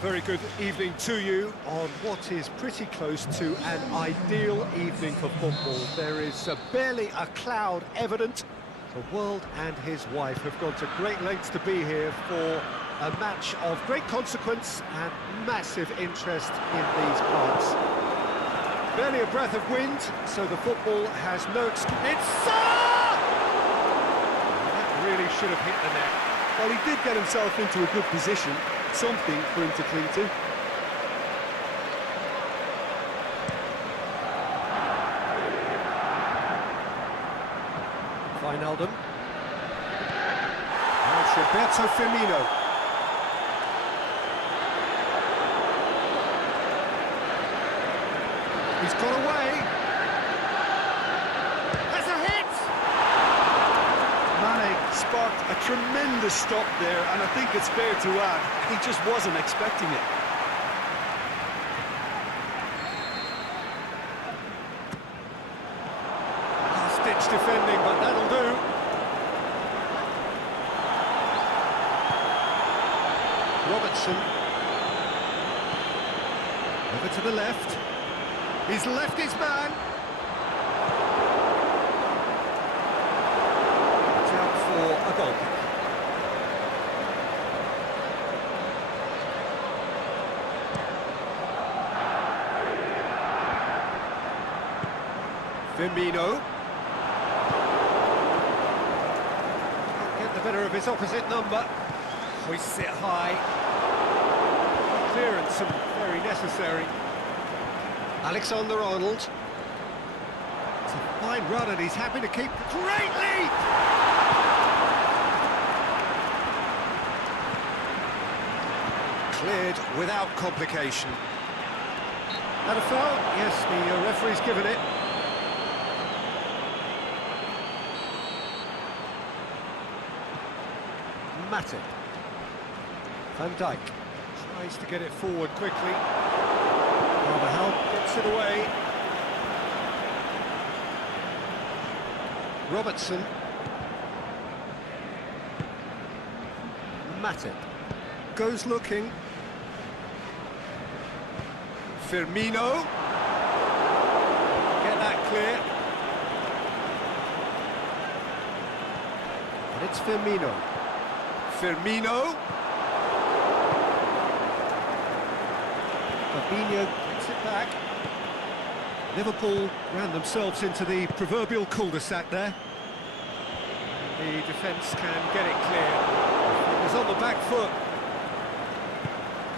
very good evening to you on what is pretty close to an ideal evening for football. There is barely a cloud evident. The world and his wife have gone to great lengths to be here for a match of great consequence and massive interest in these parts. Barely a breath of wind, so the football has no excuse. It's Salah! That really should have hit the net. Well, he did get himself into a good position, something for him to cling to. Wijnaldum. Now Roberto Firmino. He's got away. That's a hit! Mane sparked a tremendous stop there, and I think it's fair to add, he just wasn't expecting it. Last-ditch defending, but that'll do. Robertson. Over to the left. He's left his man. It's out for a goal kick. Firmino. Can't get the better of his opposite number. Hoists it high. Clearance and very necessary. Alexander-Arnold. It's a fine run and he's happy to keep... Great leap! Cleared without complication. That a foul? Yes, the referee's given it. Matip. Van Dijk tries to get it forward quickly. Carvajal gets it away. Robertson. Matip goes looking. Firmino. Get that clear. And it's Firmino. Firmino. Fabinho gets it back. Liverpool ran themselves into the proverbial cul-de-sac there. The defence can get it clear. It's on the back foot.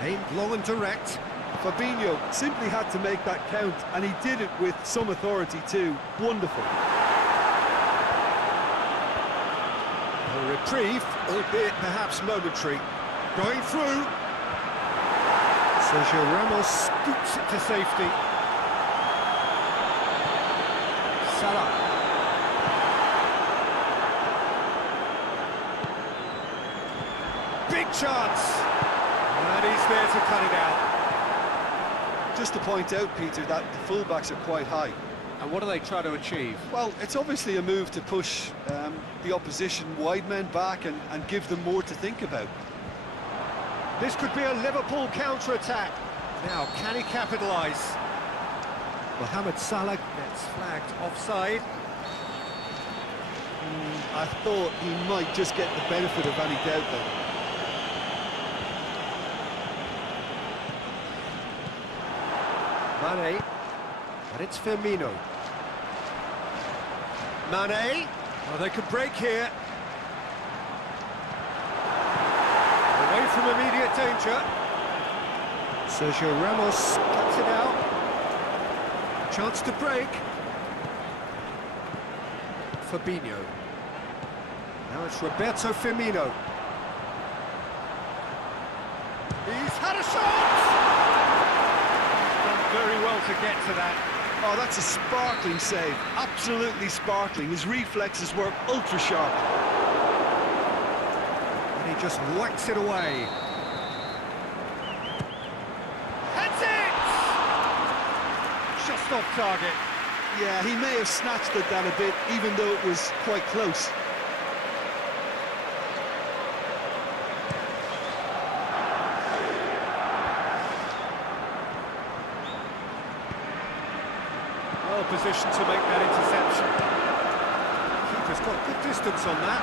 Aimed long and direct. Fabinho simply had to make that count, and he did it with some authority too. Wonderful. A reprieve, albeit perhaps momentary. Going through. Sergio Ramos scoops it to safety. Salah. Big chance. And he's there to cut it out. Just to point out, Peter, that the fullbacks are quite high. And what do they try to achieve? Well, it's obviously a move to push the opposition wide men back and give them more to think about. This could be a Liverpool counter-attack. Now, can he capitalise? Mohamed Salah gets flagged offside. I thought he might just get the benefit of any doubt then. Mane, but it's Firmino. Mane, well, they could break here. Away from immediate danger. Sergio Ramos cuts it out. Chance to break. Fabinho. Now it's Roberto Firmino. He's had a shot! Done very well to get to that. Oh, that's a sparkling save. Absolutely sparkling. His reflexes were ultra sharp. And he just whacks it away. That's it! Just off target. Yeah, he may have snatched at that a bit, even though it was quite close. well positioned to make that interception. Keeper's got good distance on that.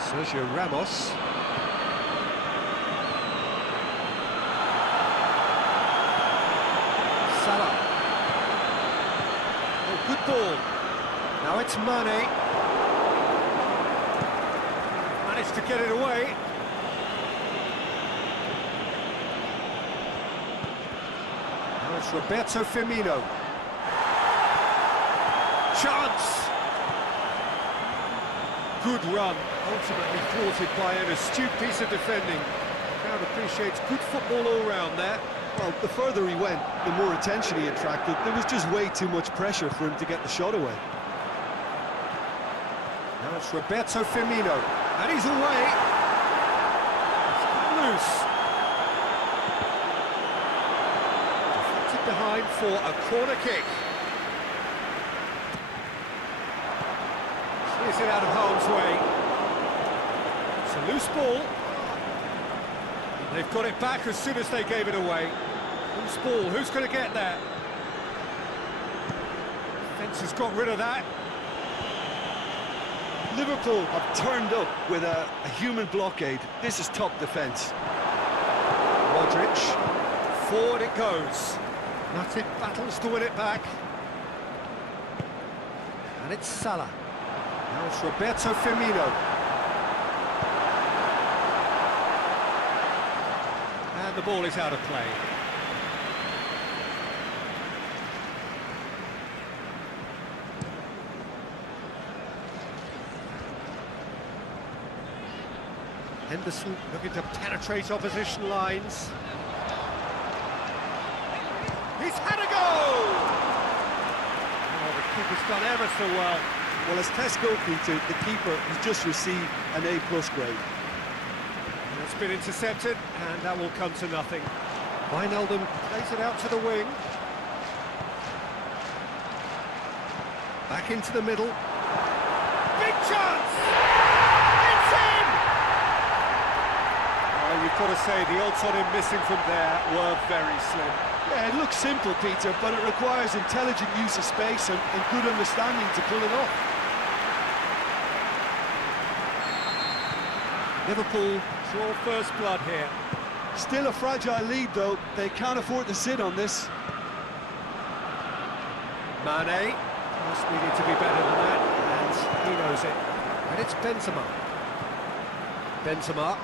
Sergio Ramos. Salah. Oh, good ball. Now it's Mane. Managed to get it away. Now it's Roberto Firmino. Chance! Good run, ultimately thwarted by an astute piece of defending. The crowd appreciates good football all round there. Well, the further he went, the more attention he attracted. There was just way too much pressure for him to get the shot away. Now it's Roberto Firmino, and he's away. It's come loose. Deflected behind for a corner kick. Clears it out of harm's way. It's a loose ball. And they've got it back as soon as they gave it away. Loose ball, who's going to get that? Defence has got rid of that. Liverpool have turned up with a human blockade. This is top defence. Modric, forward it goes. Matip battles to win it back. And it's Salah. Now it's Roberto Firmino. And the ball is out of play. Henderson looking to penetrate opposition lines. He's had a go! Oh, the keeper's done ever so well. Well, as test goalkeeper, the keeper has just received an A+ grade. And it's been intercepted, and that will come to nothing. Wijnaldum plays it out to the wing. Back into the middle. Big chance! It's in! Well, you've got to say the odds on him missing from there were very slim. Yeah, it looks simple, Peter, but it requires intelligent use of space and good understanding to pull it off. Liverpool draw first blood here. Still a fragile lead, though. They can't afford to sit on this. Mane just needed to be better than that, and he knows it. And it's Benzema. Benzema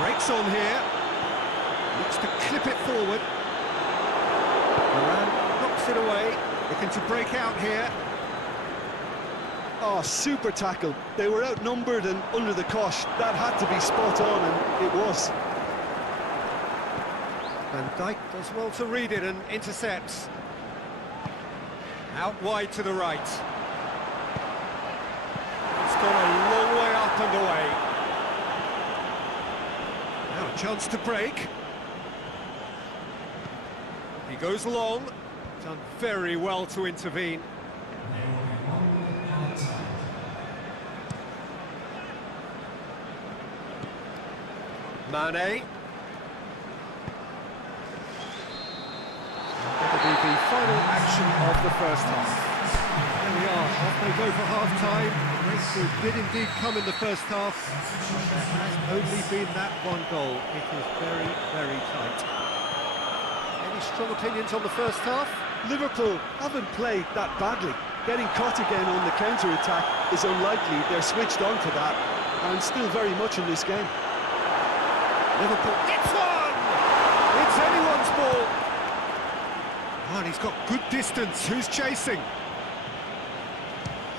breaks on here. Looks to clip it forward. Varane knocks it away. Looking to break out here. Oh, super tackle. They were outnumbered and under the cosh. That had to be spot on, and it was. Van Dijk does well to read it and intercepts. Out wide to the right. It's gone a long way up and away. Now a chance to break. He goes long. Done very well to intervene. Mane. That'll be the final action of the first half. There we are, off they go for half-time. The breakthrough did indeed come in the first half. There has only been that one goal. It is very, very tight. Any strong opinions on the first half? Liverpool haven't played that badly. Getting caught again on the counter-attack is unlikely. They're switched on to that, and still very much in this game. Liverpool, it's one! It's anyone's ball! Oh, and he's got good distance. Who's chasing?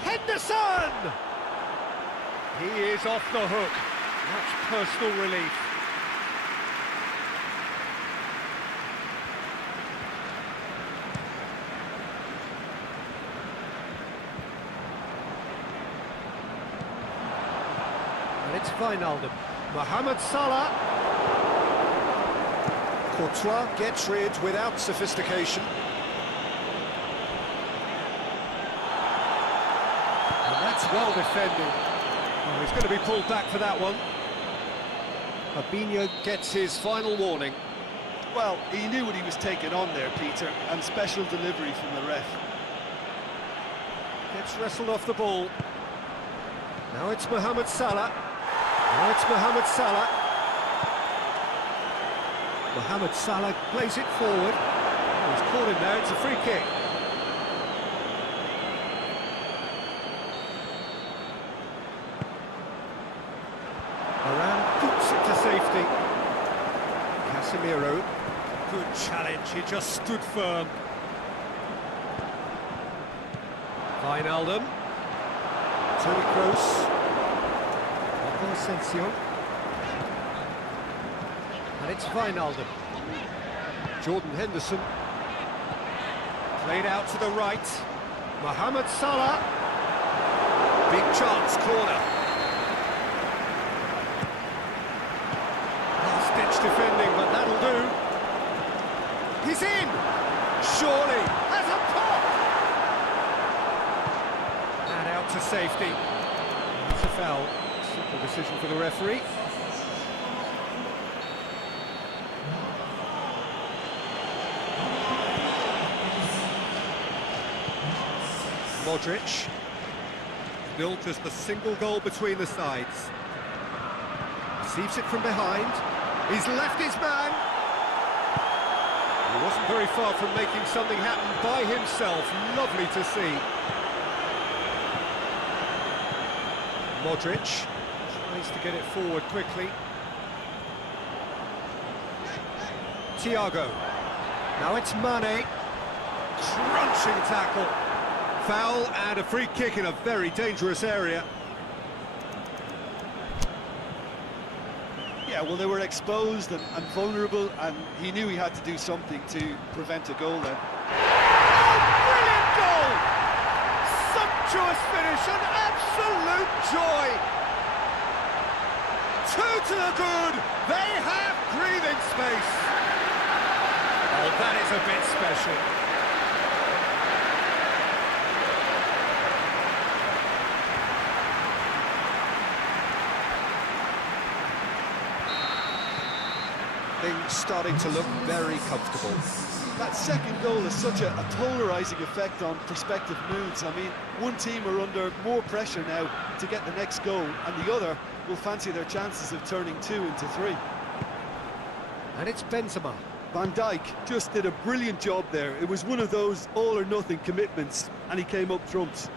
Henderson! He is off the hook. Much personal relief. And it's Wijnaldum. Mohamed Salah. Courtois gets rid without sophistication. And that's well defended. Oh, he's going to be pulled back for that one. Fabinho gets his final warning. Well, he knew what he was taking on there, Peter, and special delivery from the ref. Gets wrestled off the ball. Now it's Mohamed Salah. Now it's Mohamed Salah. Mohamed Salah plays it forward. Oh, he's caught him there, it's a free kick. Varane puts it to safety. Casemiro, good challenge, he just stood firm. Wijnaldum, Toni Kroos, Marco Asensio, and it's Wijnaldum. Jordan Henderson, played out to the right. Mohamed Salah, big chance, corner. Last-ditch defending, but that'll do. He's in! Surely, has a pop! And out to safety. It's a foul. Simple decision for the referee. Modric. Still just a single goal between the sides. Receives it from behind. He's left his man. He wasn't very far from making something happen by himself. Lovely to see. Modric tries to get it forward quickly. Thiago. Now it's Mane. Crunching tackle. Foul and a free kick in a very dangerous area. Yeah, well, they were exposed and vulnerable, and he knew he had to do something to prevent a goal then. Oh, brilliant goal! Sumptuous finish, an absolute joy! Two to the good, they have breathing space. Oh, that is a bit special. Things starting to look very comfortable. That second goal has such a polarising effect on prospective moods. I mean, one team are under more pressure now to get the next goal, and the other will fancy their chances of turning 2 into 3. And it's Benzema. Van Dijk just did a brilliant job there. It was one of those all-or-nothing commitments, and he came up trumps.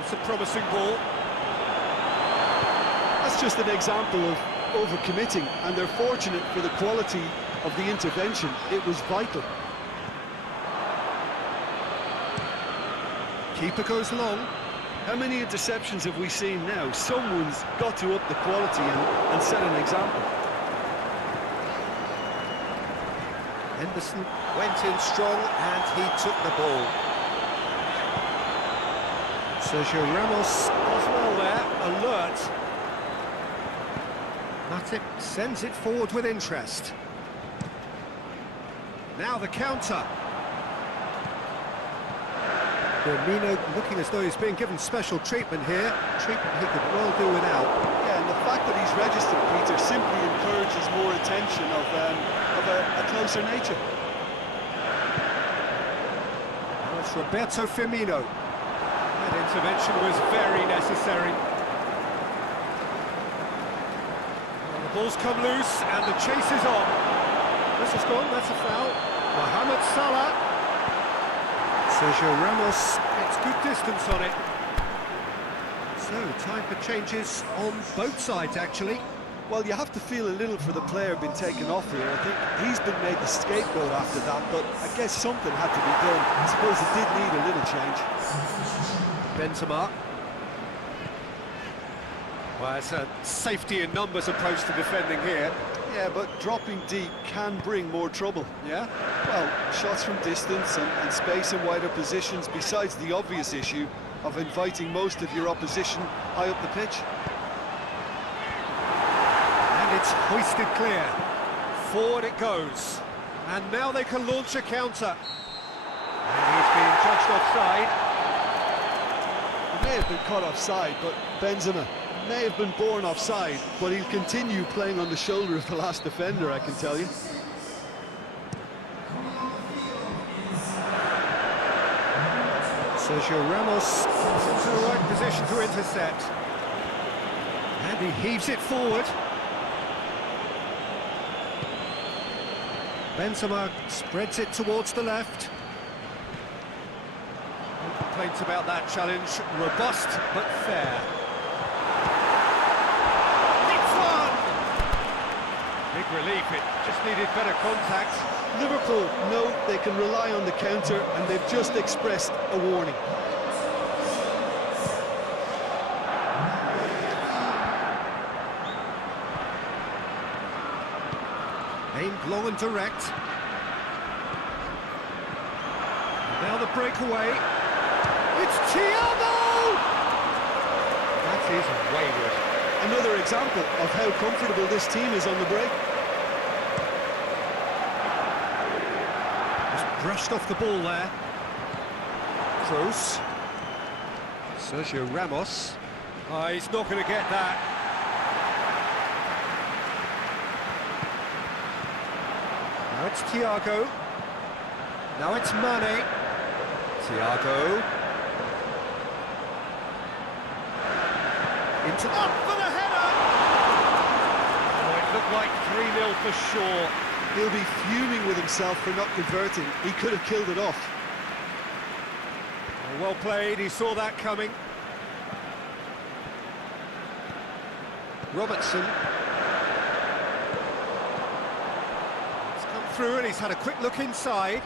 It's a promising ball. That's just an example of overcommitting, and they're fortunate for the quality of the intervention. It was vital. Keeper goes long. How many interceptions have we seen now? Someone's got to up the quality and set an example. Henderson went in strong and he took the ball. Sergio Ramos was well there, alert. Matip sends it forward with interest. Now the counter. Firmino looking as though he's being given special treatment here. Treatment he could well do without. Yeah, and the fact that he's registered, Peter, simply encourages more attention of a closer nature. Now it's Roberto Firmino. That intervention was very necessary. Ball's come loose and the chase is on. This has gone, that's a foul. Mohamed Salah. Sergio Ramos gets good distance on it. So, time for changes on both sides, actually. Well, you have to feel a little for the player being taken off here. I think he's been made the scapegoat after that, but I guess something had to be done. I suppose it did need a little change. Benzema. Well, it's a safety in numbers approach to defending here. Yeah, but dropping deep can bring more trouble. Yeah? Well, shots from distance and space in wider positions, besides the obvious issue of inviting most of your opposition high up the pitch. And it's hoisted clear. Forward it goes. And now they can launch a counter. And he's being judged offside. It may may have been caught offside, but Benzema may have been born offside, but he'll continue playing on the shoulder of the last defender, I can tell you. Sergio Ramos into the right position to intercept. And he heaves it forward. Benzema spreads it towards the left. No complaints about that challenge. Robust but fair. It's one! Big relief, it just needed better contact. Liverpool know they can rely on the counter, and they've just expressed a warning. Aimed long and direct. And now the breakaway. It's Thiago! That is wayward. Another example of how comfortable this team is on the break. Just brushed off the ball there. Kroos. Sergio Ramos. Oh, he's not going to get that. Now it's Thiago. Now it's Mane. Thiago. Into... Up for the header! Oh, it looked like 3-0 for sure. He'll be fuming with himself for not converting. He could have killed it off. Oh, well played, he saw that coming. Robertson. Through, and he's had a quick look inside.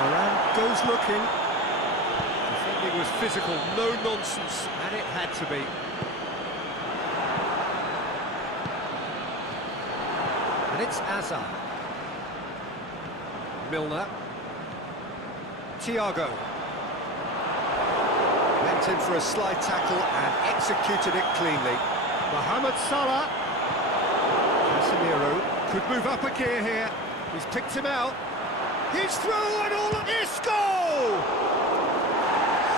Moran goes looking. Defending was physical, no nonsense, and it had to be. And it's Azar. Milner. Thiago. Went in for a slide tackle and executed it cleanly. Mohamed Salah. Casemiro. Could move up a gear here. He's picked him out. He's through and all of Isco!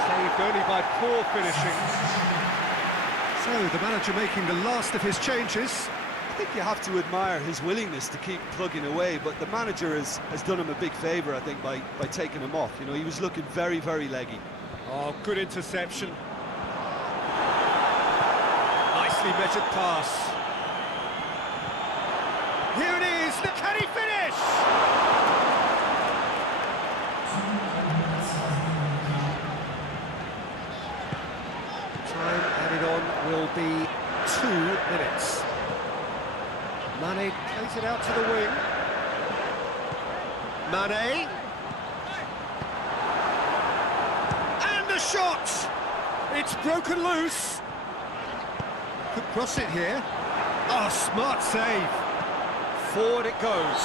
Saved only by poor finishing. So the manager making the last of his changes. I think you have to admire his willingness to keep plugging away, but the manager has done him a big favour, I think, by taking him off. You know, he was looking very, very leggy. Oh, good interception. Nicely measured pass. Here it is, can he finish? Time added on will be 2 minutes. Mane plays it out to the wing. Mane. And the shot! It's broken loose. Could cross it here. Oh, smart save. Forward it goes.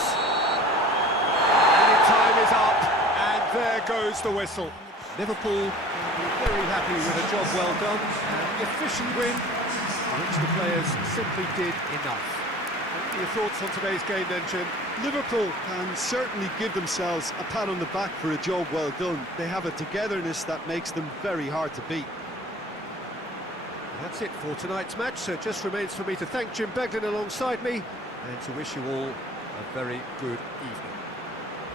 And time is up, and there goes the whistle. Liverpool will be very happy with a job well done, an efficient win, in which the players simply did enough. What are your thoughts on today's game then, Jim? Liverpool can certainly give themselves a pat on the back for a job well done. They have a togetherness that makes them very hard to beat. That's it for tonight's match, so it just remains for me to thank Jim Beglin alongside me, and to wish you all a very good evening.